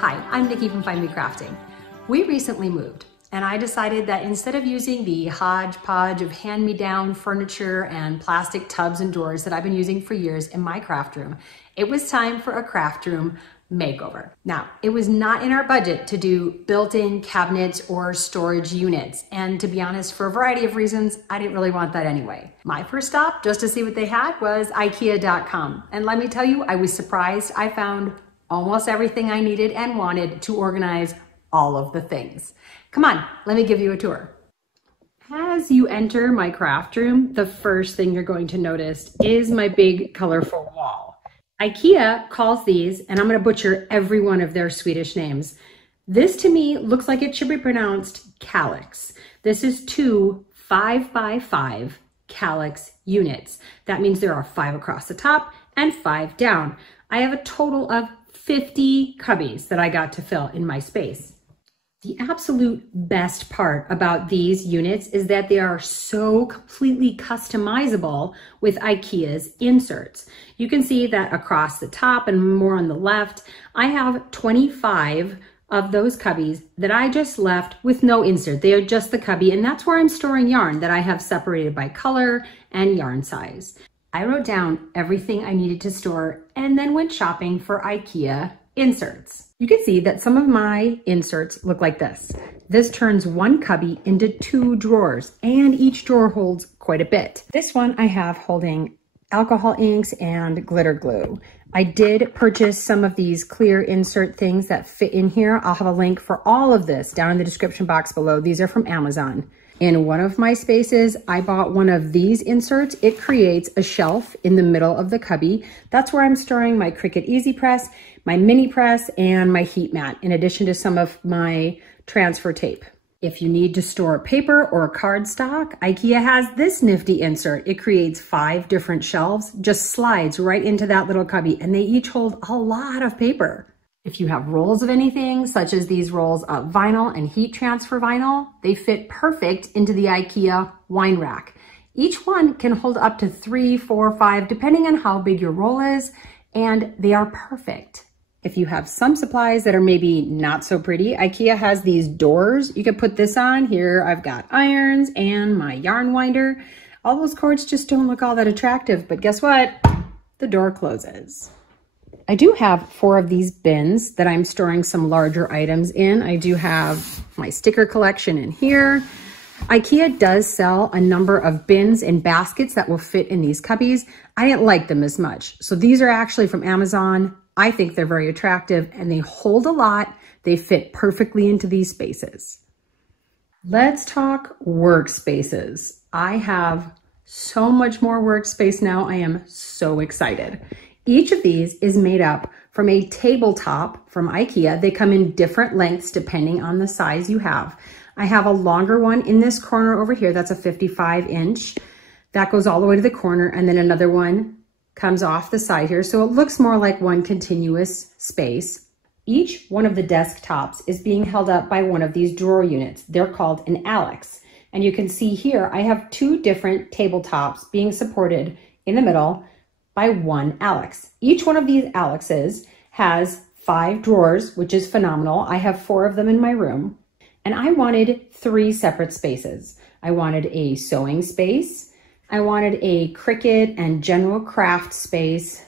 Hi, I'm Nikki from Find Me Crafting. We recently moved, and I decided that instead of using the hodgepodge of hand-me-down furniture and plastic tubs and drawers that I've been using for years in my craft room, it was time for a craft room makeover. Now, it was not in our budget to do built-in cabinets or storage units, and to be honest, for a variety of reasons, I didn't really want that anyway. My first stop, just to see what they had, was IKEA.com, and let me tell you, I was surprised. I found almost everything I needed and wanted to organize all of the things. Come on, let me give you a tour. As you enter my craft room, the first thing you're going to notice is my big colorful wall. IKEA calls these, and I'm going to butcher every one of their Swedish names. This to me looks like it should be pronounced calyx. This is two 5x5 calyx units. That means there are 5 across the top and 5 down. I have a total of 50 cubbies that I got to fill in my space. The absolute best part about these units is that they are so completely customizable with IKEA's inserts. You can see that across the top and more on the left, I have 25 of those cubbies that I just left with no insert. They are just the cubby, and that's where I'm storing yarn that I have separated by color and yarn size. I wrote down everything I needed to store and then went shopping for IKEA inserts. You can see that some of my inserts look like this. This turns one cubby into 2 drawers, and each drawer holds quite a bit. This one I have holding alcohol inks and glitter glue. I did purchase some of these clear insert things that fit in here. I'll have a link for all of this down in the description box below. These are from Amazon. In one of my spaces, I bought one of these inserts. It creates a shelf in the middle of the cubby. That's where I'm storing my Cricut Easy Press, my mini press, and my heat mat, in addition to some of my transfer tape. If you need to store paper or cardstock, IKEA has this nifty insert. It creates 5 different shelves, just slides right into that little cubby, and they each hold a lot of paper. If you have rolls of anything, such as these rolls of vinyl and heat transfer vinyl, they fit perfect into the IKEA wine rack. Each one can hold up to 3, 4, 5, depending on how big your roll is, and they are perfect. If you have some supplies that are maybe not so pretty, IKEA has these doors. You can put this on. Here I've got irons and my yarn winder. All those cords just don't look all that attractive, but guess what? The door closes. I do have 4 of these bins that I'm storing some larger items in. I do have my sticker collection in here. IKEA does sell a number of bins and baskets that will fit in these cubbies. I didn't like them as much. So these are actually from Amazon. I think they're very attractive and they hold a lot. They fit perfectly into these spaces. Let's talk workspaces. I have so much more workspace now. I am so excited. Each of these is made up from a tabletop from IKEA. They come in different lengths depending on the size you have. I have a longer one in this corner over here. That's a 55-inch. That goes all the way to the corner, and then another one comes off the side here. So it looks more like one continuous space. Each one of the desktops is being held up by one of these drawer units. They're called an Alex. And you can see here, I have 2 different tabletops being supported in the middle by one Alex. Each one of these Alexes has 5 drawers, which is phenomenal. I have 4 of them in my room, and I wanted 3 separate spaces. I wanted a sewing space. I wanted a Cricut and general craft space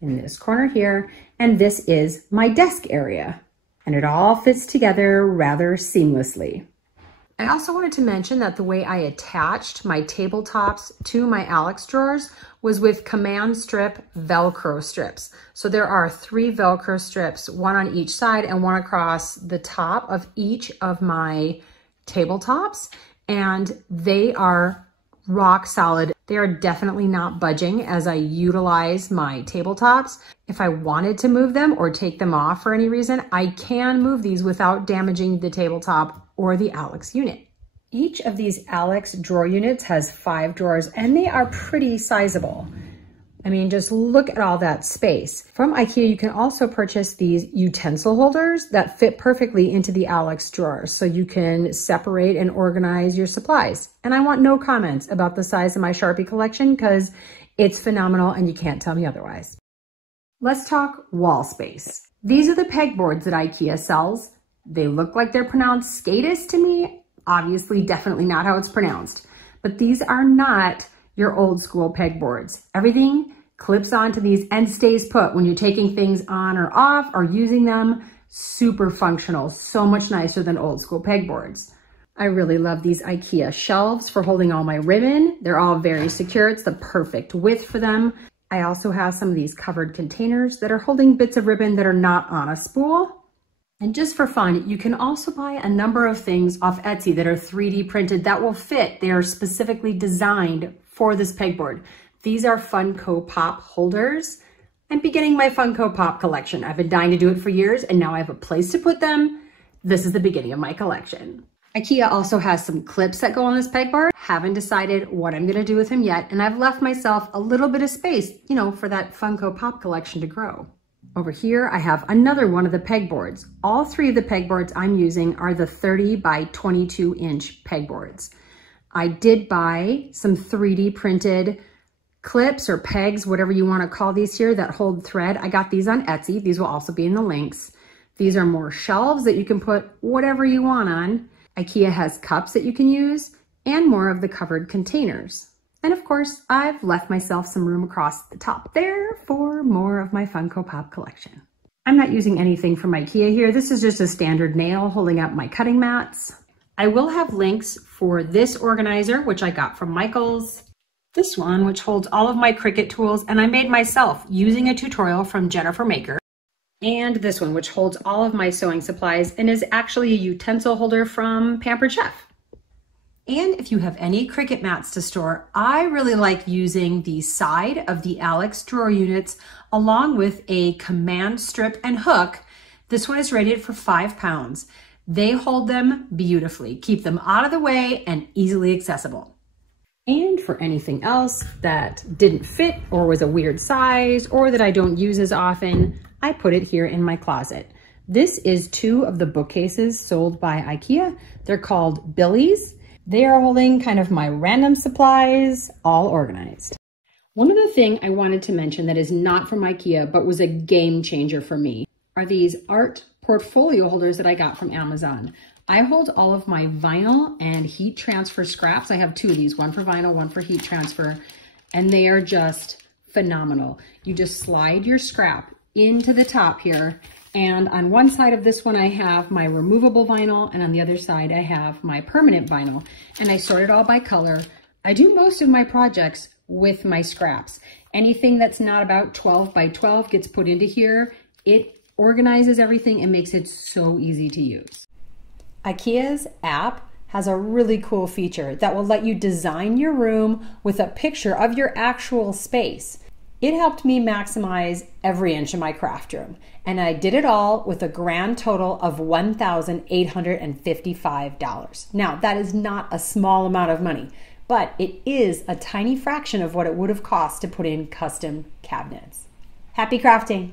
in this corner here, and this is my desk area, and it all fits together rather seamlessly. I also wanted to mention that the way I attached my tabletops to my Alex drawers was with command strip Velcro strips. So there are 3 Velcro strips, 1 on each side and 1 across the top of each of my tabletops, and they are rock solid. They are definitely not budging as I utilize my tabletops. If I wanted to move them or take them off for any reason, I can move these without damaging the tabletop or the Alex unit. Each of these Alex drawer units has 5 drawers, and they are pretty sizable. I mean, just look at all that space. From IKEA, you can also purchase these utensil holders that fit perfectly into the Alex drawers, so you can separate and organize your supplies. And I want no comments about the size of my Sharpie collection because it's phenomenal and you can't tell me otherwise. Let's talk wall space. These are the pegboards that IKEA sells. They look like they're pronounced skatus to me. Obviously, definitely not how it's pronounced. But these are not your old school pegboards. Everything clips onto these and stays put when you're taking things on or off or using them. Super functional, so much nicer than old school pegboards. I really love these IKEA shelves for holding all my ribbon. They're all very secure. It's the perfect width for them. I also have some of these covered containers that are holding bits of ribbon that are not on a spool. And just for fun, you can also buy a number of things off Etsy that are 3D printed that will fit. They are specifically designed for this pegboard. These are Funko Pop holders. I'm beginning my Funko Pop collection. I've been dying to do it for years, and now I have a place to put them. This is the beginning of my collection. IKEA also has some clips that go on this pegboard. Haven't decided what I'm gonna do with them yet, and I've left myself a little bit of space, you know, for that Funko Pop collection to grow. Over here, I have another one of the pegboards. All three of the pegboards I'm using are the 30 by 22 inch pegboards. I did buy some 3D printed clips or pegs, whatever you want to call these here, that hold thread. I got these on Etsy. These will also be in the links. These are more shelves that you can put whatever you want on. IKEA has cups that you can use and more of the covered containers. And of course, I've left myself some room across the top there for more of my Funko Pop collection. I'm not using anything from IKEA here. This is just a standard nail holding up my cutting mats. I will have links for this organizer, which I got from Michael's. This one, which holds all of my Cricut tools, and I made myself using a tutorial from Jennifer Maker. And this one, which holds all of my sewing supplies and is actually a utensil holder from Pampered Chef. And if you have any Cricut mats to store, I really like using the side of the Alex drawer units along with a command strip and hook. This one is rated for 5 pounds. They hold them beautifully, keep them out of the way and easily accessible. And for anything else that didn't fit or was a weird size or that I don't use as often, I put it here in my closet. This is 2 of the bookcases sold by IKEA. They're called Billy's. They are holding kind of my random supplies, all organized. One other thing I wanted to mention that is not from IKEA, but was a game changer for me, are these art portfolio holders that I got from Amazon. I hold all of my vinyl and heat transfer scraps. I have 2 of these, one for vinyl, one for heat transfer, and they are just phenomenal. You just slide your scrap into the top here, and on one side of this one I have my removable vinyl, and on the other side I have my permanent vinyl, and I sort it all by color. I do most of my projects with my scraps. Anything that's not about 12 by 12 gets put into here. It organizes everything and makes it so easy to use. IKEA's app has a really cool feature that will let you design your room with a picture of your actual space. It helped me maximize every inch of my craft room, and I did it all with a grand total of $1,855. Now, that is not a small amount of money, but it is a tiny fraction of what it would have cost to put in custom cabinets. Happy crafting!